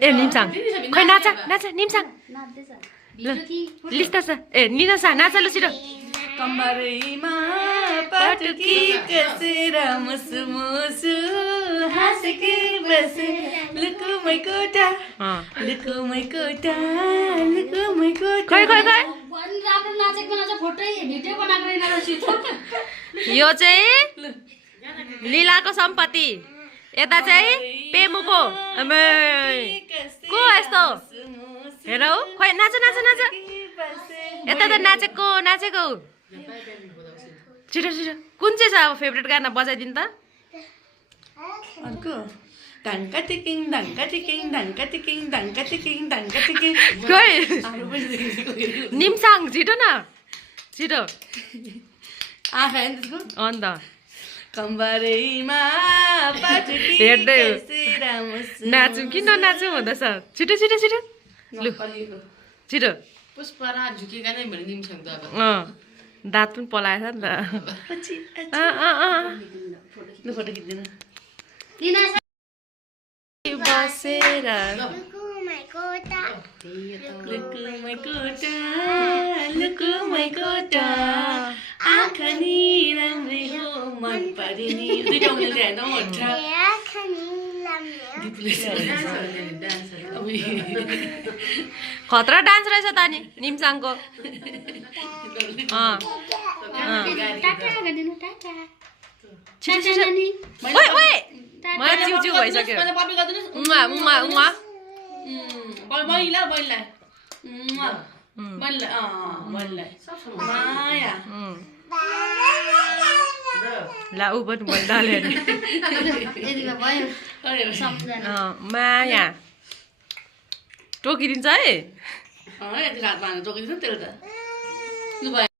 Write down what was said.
ए निम्साङ खै नाच नाच निम्साङ लिस्ता छ ए निना सा नाच ल छिटो कम्बरैमा पटुकी कसेर मुसुमुसु हाँसकी बसे लुकुमै कोटा लुकुमै कोटा लुकुमै कोटा खै खै खै राम्रो नाचेको नाच फोटो भिडियो बनाएको रहेछ यो चाहिँ लीलाको सम्पत्ति यता चाहिँ पेमुको को यस्तो हेर हौ खोइ नाच नाच नाच यता त नाचेको नाचेको छिटो छिटो कुन चाहिँ छ अब फेभरेट गाना बजाइदिनु त अर्को ढाङ्का टिकिङ ढाङ्का टिकिङ ढाङ्का टिकिङ ढाङ्का टिकिङ ढाङ्का टिकिङ खोइ निम्साङ छिटो न छिटो आँखा हेर्नु त्यसको अन्त कम्बरैमा पटुकी हेर्दै कसेर मुसुमुसु नाचौँ कि ननाचौँ भन्दैछ छिटो छिटो छिटो लु छिटो पुष्परा झुकेका नै भने निम्सङ त अब दाँत पनि पलाएछ नि त लु फोटो खिच्दिनु लिना बसेर लुकुमै कोटा लुकुमै कोटा लुकुमै कोटा आँखा नि राम्रै हो मन परिनी दुईटा उनीहरूले हेर्दा पनि हुन्छ खतरा डान्स रहेछ त नि निम्साङको टाटा गरिदिनु टाटा छिटो छिटो ओइ ओइ मैले चिउचिउ भइसक्यो पपी गरिदिनुहोस् उमा उमा उमा महिला महिला महिला महिला माया ला ऊ पनि भइहाल्यो नि यतिमा भयो सबजना माया टोकिदिन्छ है यति रात भानु टोकिदिनु त्यसले त लु भयो